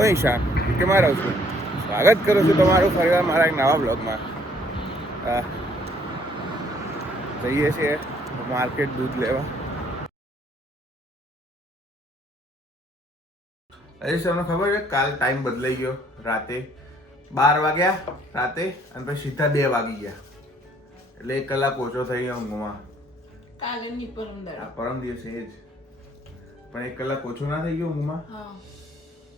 હું ઈશાન કેમાં રહું છું. સ્વાગત કરું છું તમારું ફરીવાર મારા એક નવા બ્લોગમાં. જઈએ છીએ માર્કેટ દૂધ લેવા. હજી તમને ખબર છે કાલ ટાઈમ બદલાઈ ગયો. રાતે 12 વાગ્યા રાતે અને પછી સીધા 2 વાગી ગયા, એટલે 1 કલાક ઓછો થઈ ગયો ઊંઘમાં. કાલે ની પરમ દિવસે એ જ, પણ 1 કલાક ઓછું ના થઈ ગયું ઊંઘમાં.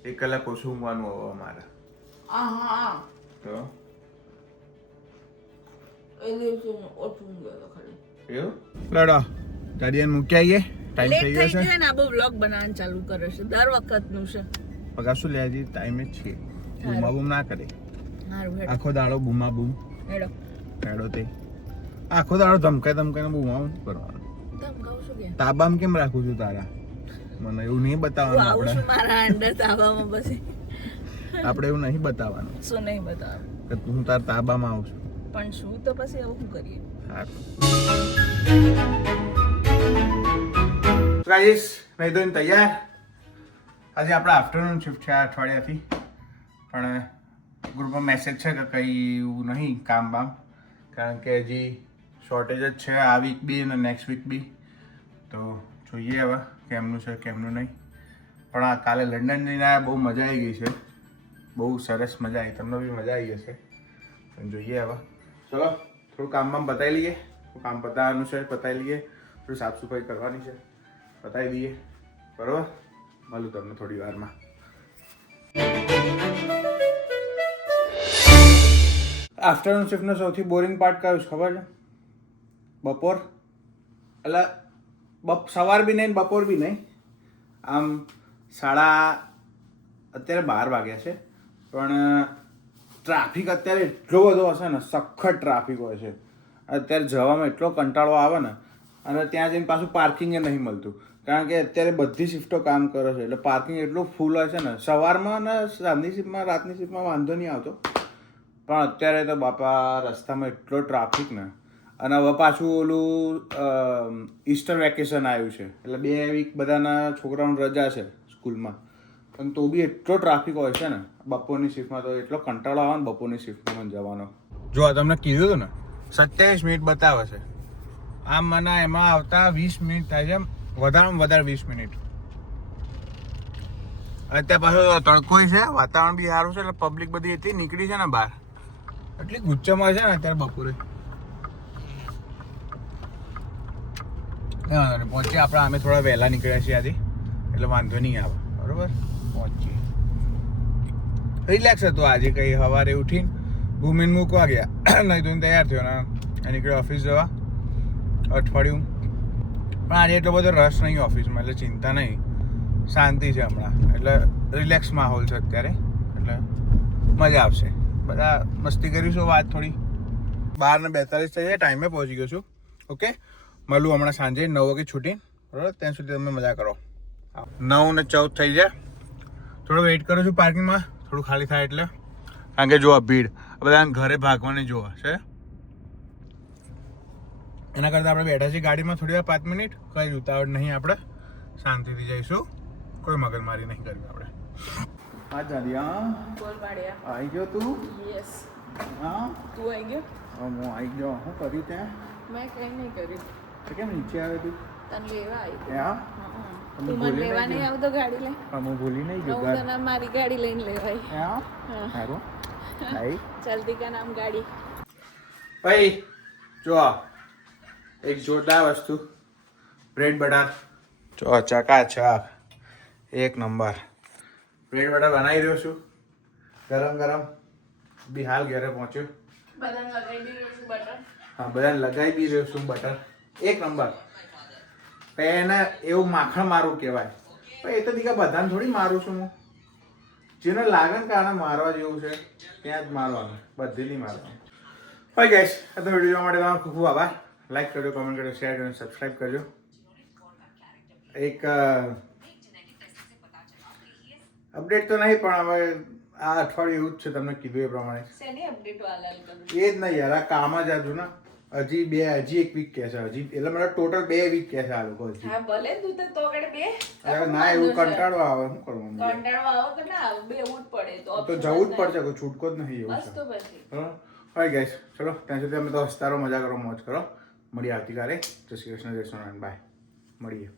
1 કલાક ઓછું ઊંઘવાનું હવે અમારે. તો એવું લડો ગાડીને મૂકી આવીએ. ટાઈમ થઈ ગયો છે ને આ વ્લોગ બનાવવાનું ચાલુ કરે છે દર વખતનું છે. પગા શું લે હજી ટાઈમ જ છે. બૂમા બૂમ ના કરે. આખો દાડો બૂમા બૂમ હેડો તે આખો દાડો ધમકાઈ ધમકાઈને બૂમા બૂમ કરવાનું. તાબામ કેમ રાખું છું તારા? મને એવું નહીં બતાવવાનું. આપણે એવું નહીં બતાવવાનું. શું નહીં બતાવવાનું? કે તું તાર તાબામાં આવું છું. પણ શું તો પછી એવું શું કરીએ? ગાઈસ નહીં તો તૈયાર. આજે આપણા આફ્ટરનૂન શિફ્ટ છે આ અઠવાડિયાથી, પણ ગ્રુપમાં મેસેજ છે કે કંઈ એવું નહીં કામ બામ, કારણ કે હજી શોર્ટેજ જ છે આ વીક બી અને નેક્સ્ટ વીક બી. તો જોઈએ હવે કેમનું છે કેમનું નહીં. પણ આ કાલે લંડન જઈને આવ્યા, બહુ મજા આવી ગઈ છે. બહુ સરસ મજા આવી, તમને બી મજા આવી હશે. પણ જોઈએ હવે. ચલો થોડું કામ બામ બતાવી લઈએ. કામ પતાવવાનું છે પતાવી લઈએ. થોડી સાફ સફાઈ કરવાની છે, બતાવી દઈએ. બરાબર, મળું તમને થોડી વારમાં. આફ્ટરનૂન શિફ્ટનો સૌથી બોરિંગ પાર્ટ કયો છે ખબર છે? બપોર. એટલે સવાર બી નહીં બપોર બી નહીં. આમ અત્યારે 12 વાગ્યા છે, પણ ટ્રાફિક અત્યારે એટલો બધો હશે ને, સખત ટ્રાફિક હોય છે. અત્યારે જવામાં એટલો કંટાળો આવે ને, અને ત્યાં જઈને પાછું પાર્કિંગ એ નહીં મળતું, કારણ કે અત્યારે બધી શિફ્ટો કામ કરે છે એટલે પાર્કિંગ એટલું ફૂલ હોય છે ને. સવારમાં ને સાંજની શિફ્ટમાં રાતની શિફ્ટમાં વાંધો નહીં આવતો, પણ અત્યારે તો બાપા રસ્તામાં એટલો ટ્રાફિક ને. અને હવે પાછું ઓલું ઈસ્ટર વેકેશન આવ્યું છે, એટલે 2 વીક બધાના છોકરાઓની રજા છે સ્કૂલમાં, પણ તો બી એટલો ટ્રાફિક હોય છે ને બપોરની શિફ્ટમાં. તો એટલો કંટાળો આવે ને બપોરની શિફ્ટમાં જવાનો. જો તમને કીધું હતું ને 27 મિનિટ બતાવે છે. આમ મને એમાં આવતા 20 મિનિટ થાય છે, વધારેમાં વધારે 20 મિનિટ. અત્યારે પાછો તડકો છે, વાતાવરણ બી સારું છે, એટલે પબ્લિક બધી એટલી નીકળી છે ને બહાર, એટલી ગુચ્ચામાં છે ને અત્યારે બપોરે. પહોંચીએ આપણે. અમે થોડા વહેલા નીકળ્યા છીએ આજે, એટલે વાંધો નહીં આવે. બરોબર, પહોંચીએ. રિલેક્સ હતું આજે. કંઈ સવારે ઉઠીને ભૂમિને મૂકવા ગયા, નહીં તો તૈયાર થયો ને નીકળ્યો ઓફિસ જવા. અઠવાડિયું પણ આજે એટલો બધો રસ નહીં ઓફિસમાં, એટલે ચિંતા નહીં, શાંતિ છે હમણાં. એટલે રિલેક્સ માહોલ છે અત્યારે, એટલે મજા આવશે. બધા મસ્તી કરીશું. વાત થોડી 12:42 થઈ જાય, ટાઈમે પહોંચી ગયો છું. ઓકે, મળું હમણાં સાંજે 9 વાગે છૂટી. બરાબર, ત્યાં સુધી તમે મજા કરો. 9:14 થઈ જાય. થોડો વેઇટ કરું છું પાર્કિંગમાં, થોડું ખાલી થાય એટલે. કારણ કે જો ભીડ બધા ઘરે ભાગવાની જોવા છે, એના કરતાં આપણે બેઠા છીએ ગાડીમાં થોડી વાર 5 મિનિટ. કંઈ ઉતાવળ નહીં, આપણે શાંતિથી જઈશું. કોઈ મગજમારી નહીં કરવી આપણે. હા જાદિયા, બોલ પાડ્યા. આવી ગયો તું? યસ. હા, તું આવી ગયો? હું આવી ગયો. શું કર્યું ત્યાં? મેં કંઈ નહીં કર્યું. તો કેમ નીચે આવે તું? તને લેવા આવી. હા, તું મને લેવા નહીં આવતો ગાડી લઈ? પણ હું ભૂલી નહીં ગયો. હું તને મારી ગાડી લઈને લેવાય. હા, સારું. ભાઈ ચલતી કા નામ ગાડી. ભાઈ જો એક જોરદાર વસ્તુ, બ્રેડ બટર. જો ચકાચક એક નંબર બ્રેડ બટર બનાવી રહ્યો છું, ગરમ ગરમ. બી હાલ ઘરે પહોંચ્યો. બધાને લગાવી દીધું છું બટર. હા, બધાને લગાવી બી રહ્યો છું બટર. એક નંબર. એને એવું માખણ મારું કહેવાય. પણ એ તો દીકા બધાને થોડી મારું છું હું. જેને લાગે ને કે આને મારવા જેવું છે ત્યાં જ મારવાનું, બધી નહીં મારવાનું. ભાઈ ગાઈસ, આ તો વિડીયો જોવા માટે તમારો ખૂબ ખૂબ આભાર. લાઈક કરજો, કમેન્ટ કરજો, શેર કરજો, સબસ્ક્રાઈબ કરજો. એક અપડેટ તો નહીં, પણ હવે આ અઠવાડિયું એવું જ છે, તમને કીધું એ પ્રમાણે. શેની અપડેટ વાલા કરું? એ જ નહીં યાર, આ કામ જ આજુ ને હજી એક વીક કહે છે હજી, એટલે મને ટોટલ 2 વીક કહે છે આ લોકો હજી. હા ભલે તું તો આગળ બે અરે ના એવું કંટાળો આવે, શું કરવાનું? કંટાળો આવે કે ના આવે, બેવું જ પડે તો જવું જ પડશે, કોઈ છૂટકો જ નહીં એવું બસ છે. તો પછી હા ગાઈસ, ચલો ત્યાં સુધી અમે તો હસતા રહો, મજા કરો, મોજ કરો. મળીએ આવતીકાલે. જય શ્રી કૃષ્ણ, જય સ્વામિનારાયણ, બાય. મળીએ.